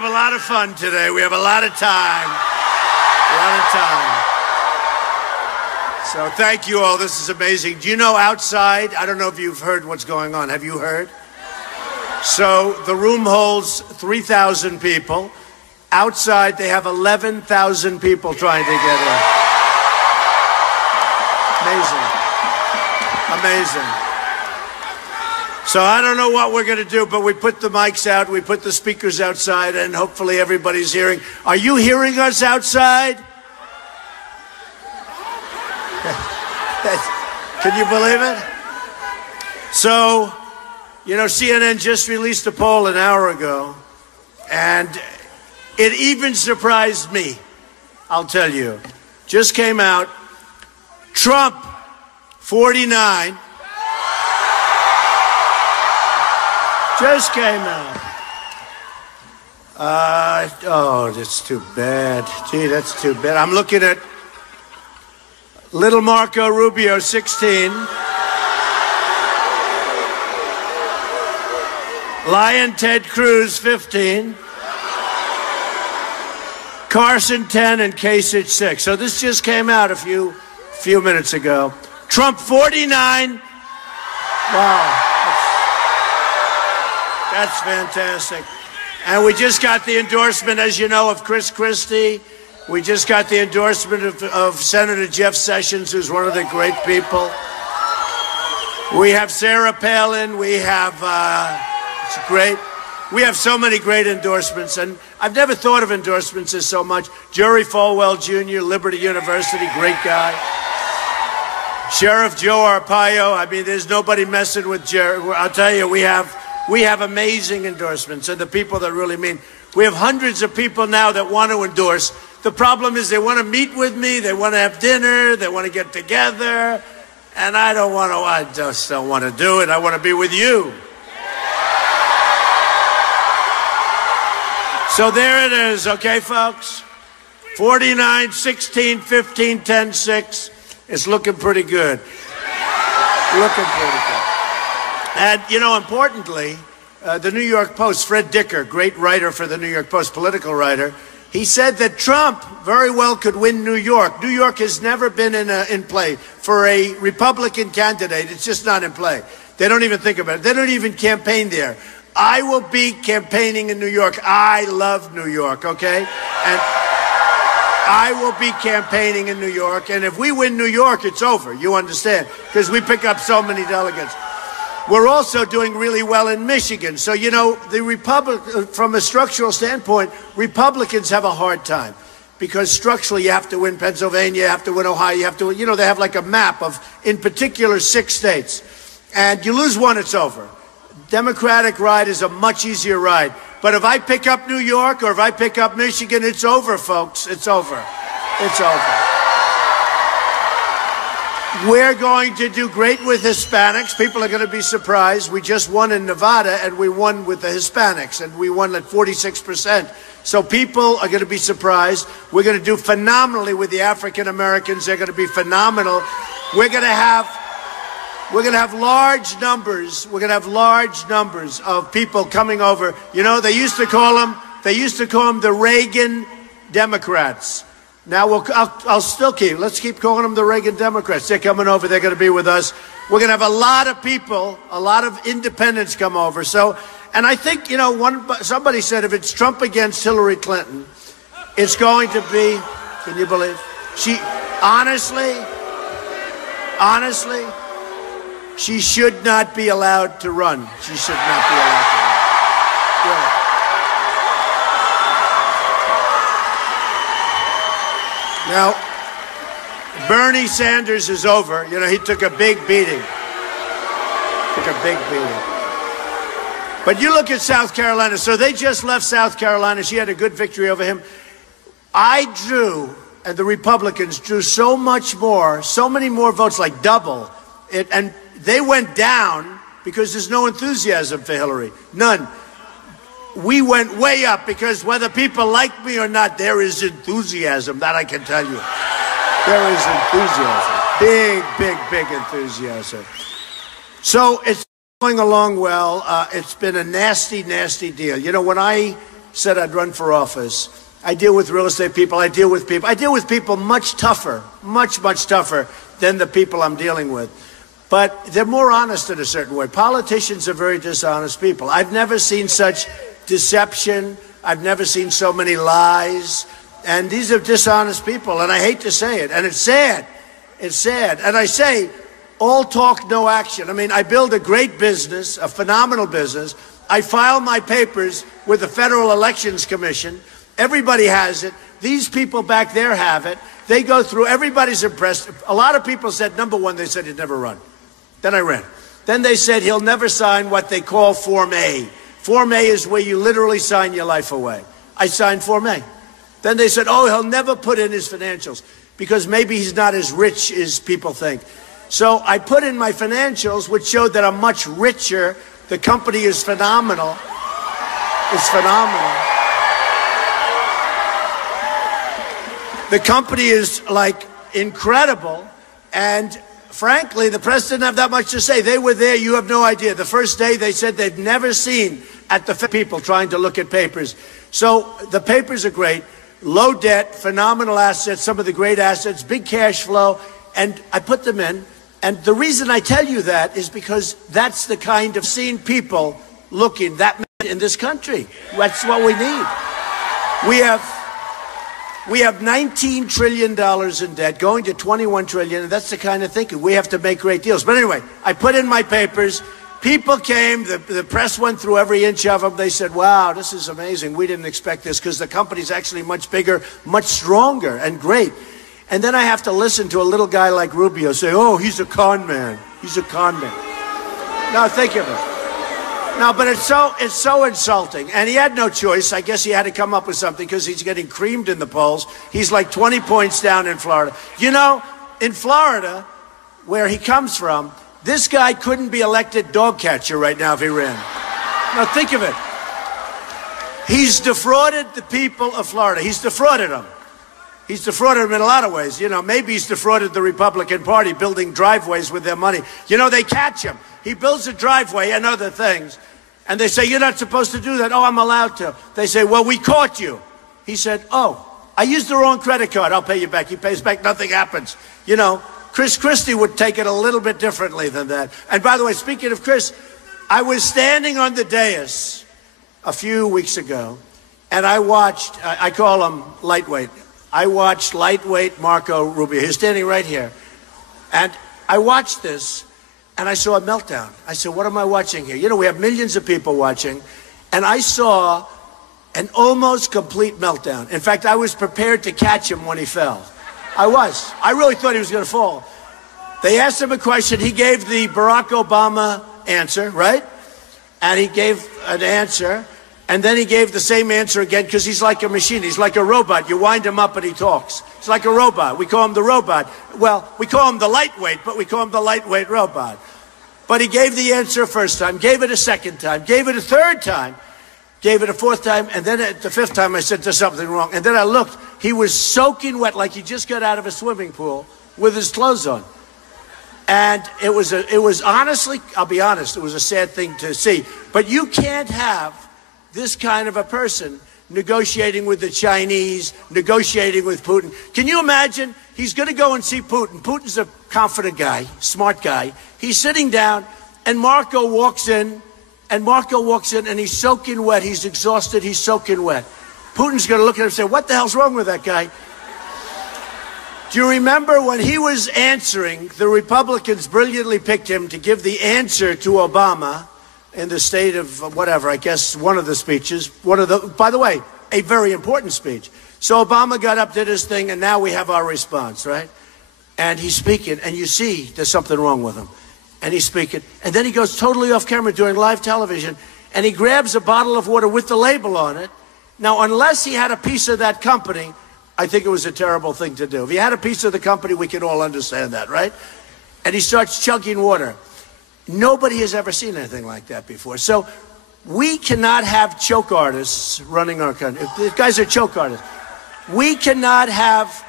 have a lot of fun today. We have a lot of time. A lot of time. So thank you all. This is amazing. Do you know outside, I don't know if you've heard what's going on. Have you heard? So the room holds 3,000 people. Outside, they have 11,000 people trying to get in. Amazing. Amazing. So I don't know what we're going to do, but we put the mics out, we put the speakers outside, and hopefully everybody's hearing. Are you hearing us outside? Can you believe it? So, you know, CNN just released a poll an hour ago, and it even surprised me, I'll tell you. Just came out, Trump, 49. Just came out. Oh, that's too bad. Gee, that's too bad. I'm looking at little Marco Rubio, 16. Lion Ted Cruz, 15. Carson, 10, and Kasich, 6. So this just came out a few minutes ago. Trump, 49. Wow. That's fantastic. And we just got the endorsement, as you know, of Chris Christie. We just got the endorsement of Senator Jeff Sessions, who's one of the great people. We have Sarah Palin. We have, it's great. We have so many great endorsements, and I've never thought of endorsements as so much. Jerry Falwell Jr., Liberty University, great guy. Sheriff Joe Arpaio. I mean, there's nobody messing with Jerry. I'll tell you, we have amazing endorsements, and the people that really mean. We have hundreds of people now that want to endorse. The problem is they want to meet with me, they want to have dinner, they want to get together, and I just don't want to do it. I want to be with you. So there it is, okay, folks? 49, 16, 15, 10, 6. It's looking pretty good. Looking pretty good. And, you know, importantly, the New York Post, Fred Dicker, great writer for the New York Post, political writer, he said that Trump very well could win New York. New York has never been in play. For a Republican candidate, it's just not in play. They don't even think about it. They don't even campaign there. I will be campaigning in New York. I love New York, okay? And I will be campaigning in New York. And if we win New York, it's over. You understand? Because we pick up so many delegates. We're also doing really well in Michigan. So, you know, from a structural standpoint, Republicans have a hard time because structurally you have to win Pennsylvania, you have to win Ohio, you have to, you know, they have like a map of, in particular, 6 states. And you lose one, it's over. Democratic ride is a much easier ride. But if I pick up New York or if I pick up Michigan, it's over, folks. It's over. It's over. We're going to do great with Hispanics. People are going to be surprised. We just won in Nevada, and we won with the Hispanics, and we won at 46%. So people are going to be surprised. We're going to do phenomenally with the African Americans. They're going to be phenomenal. We're going to have large numbers. We're going to have large numbers of people coming over. You know, they used to call them the Reagan Democrats. Now, let's keep calling them the Reagan Democrats. They're coming over. They're going to be with us. We're going to have a lot of people, a lot of independents come over. So, and I think, you know, somebody said if it's Trump against Hillary Clinton, it's going to be, can you believe? Honestly, she should not be allowed to run. She should not be allowed to run. Yeah. Now, Bernie Sanders is over. You know, he took a big beating. But you look at South Carolina. So they just left South Carolina. She had a good victory over him. I drew, and the Republicans drew so many more votes, like double. And they went down because there's no enthusiasm for Hillary. None. We went way up because whether people like me or not, there is enthusiasm. That I can tell you. There is enthusiasm. Big enthusiasm. So it's going along well. It's been a nasty deal. You know, when I said I'd run for office. I deal with real estate people. I deal with people much tougher, much tougher than the people I'm dealing with. But they're more honest in a certain way. Politicians are very dishonest people. I've never seen such deception. I've never seen so many lies. And these are dishonest people, and I hate to say it. And it's sad. It's sad. And I say, all talk, no action. I mean, I build a great business, a phenomenal business. I file my papers with the Federal Elections Commission. Everybody has it. These people back there have it. They go through. Everybody's impressed. A lot of people said, number one, they said he'd never run. Then I ran. Then they said he'll never sign what they call Form A. Form A is where you literally sign your life away. I signed Form A. Then they said, oh, he'll never put in his financials because maybe he's not as rich as people think. So I put in my financials, which showed that I'm much richer. The company is phenomenal. It's phenomenal. The company is, like, incredible. And frankly, the press didn't have that much to say. They were there. You have no idea. The first day they said they'd never seen at the people trying to look at papers. So the papers are great. Low debt, phenomenal assets, some of the great assets, big cash flow. And I put them in. And the reason I tell you that is because that's the kind of seen people looking that in this country. That's what we need. We have $19 trillion in debt, going to $21 trillion, and that's the kind of thinking. We have to make great deals. But anyway, I put in my papers. People came. The press went through every inch of them. They said, wow, this is amazing. We didn't expect this because the company's actually much bigger, much stronger, and great. And then I have to listen to a little guy like Rubio say, oh, he's a con man. He's a con man. Now, think of it. No, but it's so insulting. And he had no choice. I guess he had to come up with something because he's getting creamed in the polls. He's like 20 points down in Florida. You know, in Florida, where he comes from, this guy couldn't be elected dog catcher right now if he ran. Now, think of it. He's defrauded the people of Florida. He's defrauded them. He's defrauded them in a lot of ways. You know, maybe he's defrauded the Republican Party building driveways with their money. You know, they catch him. He builds a driveway and other things. And they say, you're not supposed to do that. Oh, I'm allowed to. They say, well, we caught you. He said, oh, I used the wrong credit card. I'll pay you back. He pays back. Nothing happens. You know, Chris Christie would take it a little bit differently than that. And by the way, speaking of Chris, I was standing on the dais a few weeks ago, and I watched, I call him lightweight. I watched lightweight Marco Rubio. He was standing right here. And I watched this, and I saw a meltdown. I said, what am I watching here? You know, we have millions of people watching. And I saw an almost complete meltdown. In fact, I was prepared to catch him when he fell. I was. I really thought he was going to fall. They asked him a question. He gave the Barack Obama answer, right? And he gave an answer. And then he gave the same answer again because he's like a machine. He's like a robot. You wind him up and he talks. It's like a robot. We call him the robot. Well, we call him the lightweight, but we call him the lightweight robot. But he gave the answer first time, gave it a second time, gave it a third time, gave it a fourth time, and then at the fifth time I said there's something wrong. And then I looked. He was soaking wet like he just got out of a swimming pool with his clothes on. And it was honestly, I'll be honest, it was a sad thing to see. But you can't have this kind of a person negotiating with the Chinese, negotiating with Putin. Can you imagine? He's going to go and see Putin. Putin's a confident guy, smart guy. He's sitting down, and Marco walks in, and he's soaking wet. He's exhausted. He's soaking wet. Putin's going to look at him and say, what the hell's wrong with that guy? Do you remember when he was answering, the Republicans brilliantly picked him to give the answer to Obama in the state of whatever, I guess one of the speeches, by the way, a very important speech. So Obama got up, did his thing, and now we have our response, right? And he's speaking, and you see there's something wrong with him. And he's speaking, and then he goes totally off camera doing live television, and he grabs a bottle of water with the label on it. Now, unless he had a piece of that company, I think it was a terrible thing to do. If he had a piece of the company, we can all understand that, right? And he starts chugging water. Nobody has ever seen anything like that before. So we cannot have choke artists running our country. These guys are choke artists. We cannot have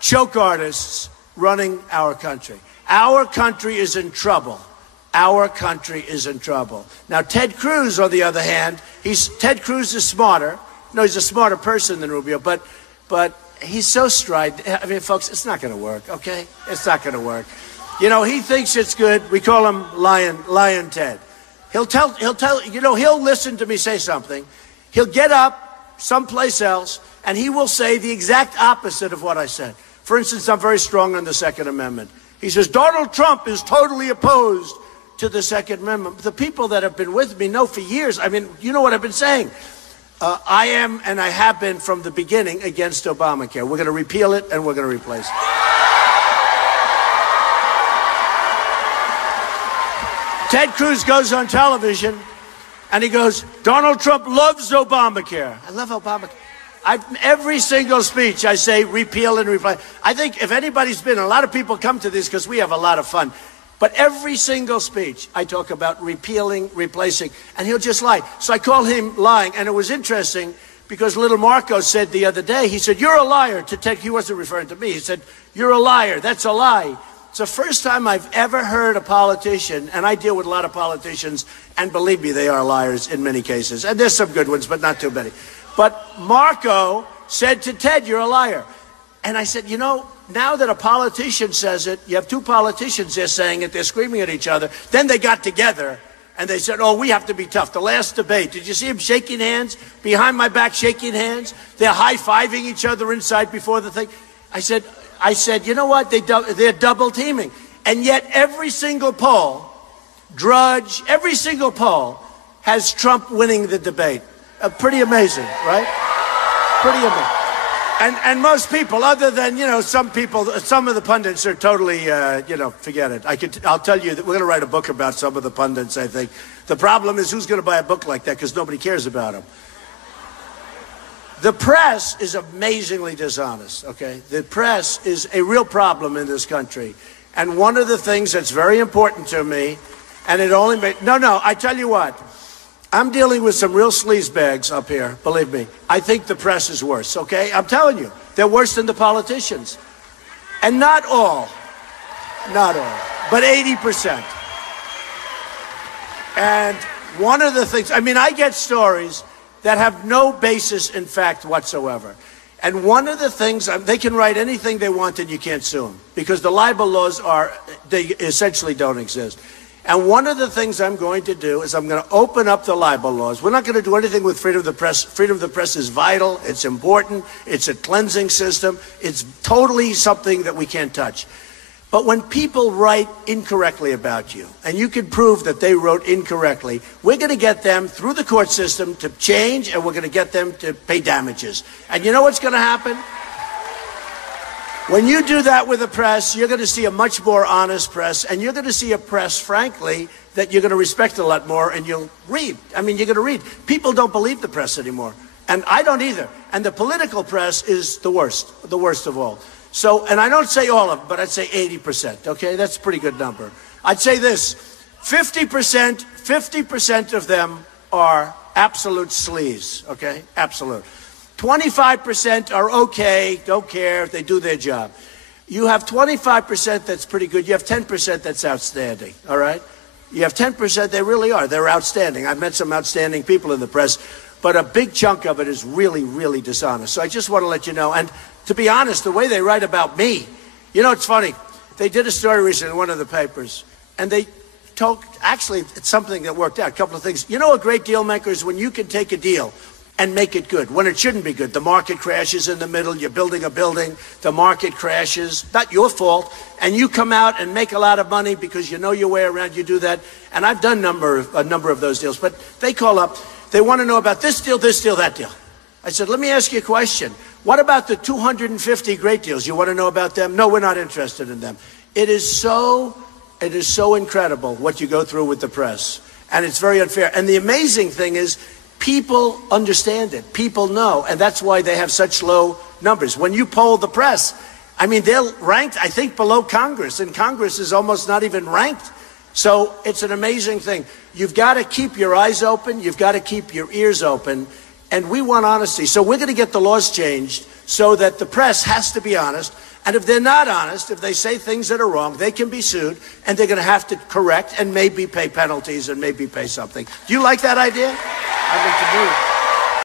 choke artists running our country. Our country is in trouble. Our country is in trouble. Now, Ted Cruz, on the other hand, Ted Cruz is smarter. No, he's a smarter person than Rubio, but he's so strident. I mean, folks, it's not going to work, okay? It's not going to work. You know, he thinks it's good. We call him Lion Ted. He'll listen to me say something. He'll get up someplace else, and he will say the exact opposite of what I said. For instance, I'm very strong on the Second Amendment. He says, Donald Trump is totally opposed to the Second Amendment. The people that have been with me know for years. I mean, you know what I've been saying. I am, and I have been from the beginning, against Obamacare. We're going to repeal it, and we're going to replace it. Ted Cruz goes on television, and he goes, Donald Trump loves Obamacare. I love Obamacare. Every single speech, I say repeal and replace. I think if anybody's been, a lot of people come to this because we have a lot of fun. But every single speech, I talk about repealing, replacing, and he'll just lie. So I call him lying, and it was interesting because little Marco said the other day, he said, you're a liar to Ted. He wasn't referring to me. He said, you're a liar. That's a lie. It's the first time I've ever heard a politician, and I deal with a lot of politicians, and believe me, they are liars in many cases. And there's some good ones, but not too many. But Marco said to Ted, you're a liar. And I said, you know, now that a politician says it, you have two politicians there saying it, they're screaming at each other. Then they got together and they said, oh, we have to be tough. The last debate, did you see them shaking hands? Behind my back, shaking hands? They're high-fiving each other inside before the thing. I said, you know what? They're double teaming. And yet every single poll, Drudge, every single poll has Trump winning the debate. Pretty amazing, right? Pretty amazing. And most people, other than, you know, some people, some of the pundits are totally, you know, forget it. I'll tell you that we're going to write a book about some of the pundits, I think. The problem is who's going to buy a book like that because nobody cares about them. The press is amazingly dishonest, okay? The press is a real problem in this country. And one of the things that's very important to me, and it only makes, no, I tell you what. I'm dealing with some real sleazebags up here, believe me. I think the press is worse, okay? I'm telling you, they're worse than the politicians. And not all, but 80%. And one of the things, I mean, I get stories that have no basis in fact whatsoever. And one of the things, they can write anything they want and you can't sue them because the libel laws they essentially don't exist. And one of the things I'm going to do is I'm going to open up the libel laws. We're not going to do anything with freedom of the press. Freedom of the press is vital. It's important. It's a cleansing system. It's totally something that we can't touch. But when people write incorrectly about you, and you can prove that they wrote incorrectly, we're going to get them through the court system to change, and we're going to get them to pay damages. And you know what's going to happen? When you do that with the press, you're going to see a much more honest press, and you're going to see a press, frankly, that you're going to respect a lot more, and you'll read. I mean, you're going to read. People don't believe the press anymore, and I don't either. And the political press is the worst of all. So, and I don't say all of them, but I'd say 80%, okay? That's a pretty good number. I'd say this, 50% of them are absolute sleaze, okay? Absolute. 25% are okay, don't care, they do their job. You have 25% that's pretty good. You have 10% that's outstanding, all right? You have 10%, they really are. They're outstanding. I've met some outstanding people in the press, but a big chunk of it is really, really dishonest. So I just want to let you know. And to be honest, the way they write about me, you know, it's funny. They did a story recently in one of the papers, and they told, actually, it's something that worked out, a couple of things. You know, a great deal maker is when you can take a deal and make it good, when it shouldn't be good. The market crashes in the middle, you're building a building, the market crashes, not your fault, and you come out and make a lot of money because you know your way around, you do that. And I've done a number of those deals, but they call up, they want to know about this deal, that deal. I said, let me ask you a question. What about the 250 great deals? You want to know about them? No, we're not interested in them. It is so incredible what you go through with the press, and it's very unfair. And the amazing thing is, people understand it. People know, and that's why they have such low numbers. When you poll the press, I mean, they're ranked, I think, below Congress, and Congress is almost not even ranked. So it's an amazing thing. You've got to keep your eyes open. You've got to keep your ears open, and we want honesty. So we're going to get the laws changed so that the press has to be honest, and if they're not honest, if they say things that are wrong, they can be sued, and they're going to have to correct and maybe pay penalties and maybe pay something. Do you like that idea? I think to do.